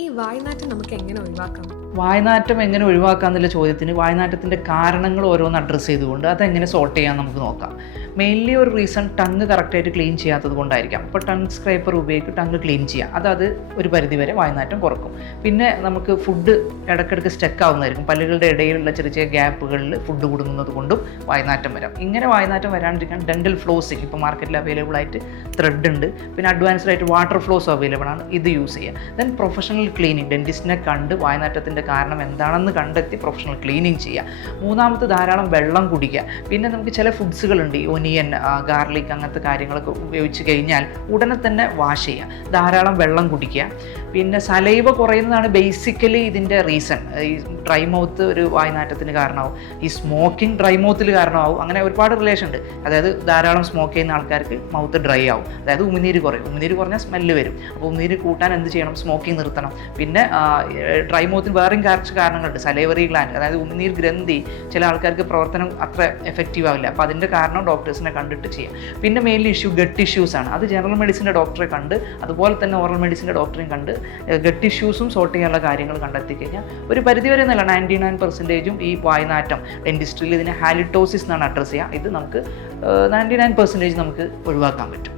ഈ വായ്നാറ്റം നമുക്ക് എങ്ങനെ ഒഴിവാക്കാം? വായ്നാറ്റം എങ്ങനെ ഒഴിവാക്കാമെന്നുള്ള ചോദ്യത്തിന് വായ്നാറ്റത്തിൻ്റെ കാരണങ്ങൾ ഓരോന്ന് അഡ്രസ്സ് ചെയ്തുകൊണ്ട് അതെങ്ങനെ സോൾട്ട് ചെയ്യാൻ നമുക്ക് നോക്കാം. മെയിൻലി ഒരു റീസൺ ടങ് കറക്റ്റായിട്ട് ക്ലീൻ ചെയ്യാത്തത് കൊണ്ടായിരിക്കാം. അപ്പോൾ ടങ് സ്ക്രൈപ്പർ ഉപയോഗിച്ച് ടങ് ക്ലീൻ ചെയ്യാം. അത് ഒരു പരിധിവരെ വായ്നാറ്റം കുറക്കും. പിന്നെ നമുക്ക് ഫുഡ് ഇടയ്ക്കിടയ്ക്ക് സ്റ്റക്ക് ആവുന്നതായിരിക്കും. പല്ലുകളുടെ ഇടയിലുള്ള ചെറിയ ചെറിയ ഗ്യാപ്പുകളിൽ ഫുഡ് കൂടുന്നത് കൊണ്ടും വായ്നാറ്റം വരാം. ഇങ്ങനെ വായ്നാറ്റം വരാണ്ടിരിക്കാൻ ഡെൻ്റൽ ഫ്ലോസിങ് ഇപ്പോൾ മാർക്കറ്റിൽ അവൈലബിൾ ആയിട്ട് ത്രെഡ് ഉണ്ട്. പിന്നെ അഡ്വാൻസ്ഡ് ആയിട്ട് വാട്ടർ ഫ്ലോസ് അവൈലബിൾ ആണ്. ഇത് യൂസ് ചെയ്യുക. ദെൻ പ്രൊഫഷണൽ ക്ലീനിങ്, ഡെൻറ്റിസ്റ്റിനെ കണ്ട് വായ്നാറ്റത്തിൻ്റെ കാരണം എന്താണെന്ന് കണ്ടെത്തി പ്രൊഫഷണൽ ക്ലീനിങ് ചെയ്യുക. മൂന്നാമത് ധാരാളം വെള്ളം കുടിക്കുക. പിന്നെ നമുക്ക് ചില ഫുഡ്സുകളുണ്ട്, ഒനിയൻ, ഗാർലിക് അങ്ങനത്തെ കാര്യങ്ങളൊക്കെ ഉപയോഗിച്ച് കഴിഞ്ഞാൽ ഉടനെ തന്നെ വാഷ് ചെയ്യുക. ധാരാളം വെള്ളം കുടിക്കുക. പിന്നെ സലൈവ കുറയുന്നതാണ് ബേസിക്കലി ഇതിൻ്റെ റീസൺ. ഈ ഡ്രൈ മൗത്ത് ഒരു വായ്നാറ്റത്തിന് കാരണമാവും. ഈ സ്മോക്കിംഗ് ഡ്രൈ മൗത്തിൽ കാരണമാവും. അങ്ങനെ ഒരുപാട് റിലേഷൻ ഉണ്ട്. അതായത് ധാരാളം സ്മോക്ക് ചെയ്യുന്ന ആൾക്കാർക്ക് മൗത്ത് ഡ്രൈ ആവും. അതായത് ഉമിനീര് കുറയും. ഉമിനീര് കുറഞ്ഞാൽ സ്മെല്ല് വരും. അപ്പോൾ ഉമിനീര് കൂട്ടാൻ എന്ത് ചെയ്യണം? സ്മോക്കിംഗ് നിർത്തണം. പിന്നെ ഡ്രൈ മൗത്തിന് വേറെയും കുറച്ച് കാരണങ്ങളുണ്ട്. സലൈവറി ഗ്ലാൻഡ്, അതായത് ഉമിനീർ ഗ്രന്ഥി ചില ആൾക്കാർക്ക് പ്രവർത്തനം അത്ര എഫക്റ്റീവ് ആവില്ല. അപ്പോൾ അതിൻ്റെ കാരണം ഡോക്ടേഴ്സിനെ കണ്ടിട്ട് ചെയ്യാം. പിന്നെ മെയിൻലി ഇഷ്യൂ ഗട്ട് ഇഷ്യൂസ് ആണ്. അത് ജനറൽ മെഡിസിൻ്റെ ഡോക്ടറെ കണ്ട്, അതുപോലെ തന്നെ ഓറൽ മെഡിസിൻ്റെ ഡോക്ടറെയും കണ്ട് ഗട്ട് ഇഷ്യൂസും സോർട്ട് ചെയ്യാനുള്ള കാര്യങ്ങൾ കണ്ടെത്തി കഴിഞ്ഞാൽ ഒരു പരിധിവരെ എന്നല്ല 99% ഈ വായ്നാറ്റം ഡെൻറ്റിസ്ട്രിയിൽ ഇതിനെ ഹാലിറ്റോസിസ് എന്നാണ് അഡ്രസ്സ് ചെയ്യുക. ഇത് നമുക്ക് 99% നമുക്ക് ഒഴിവാക്കാൻ പറ്റും.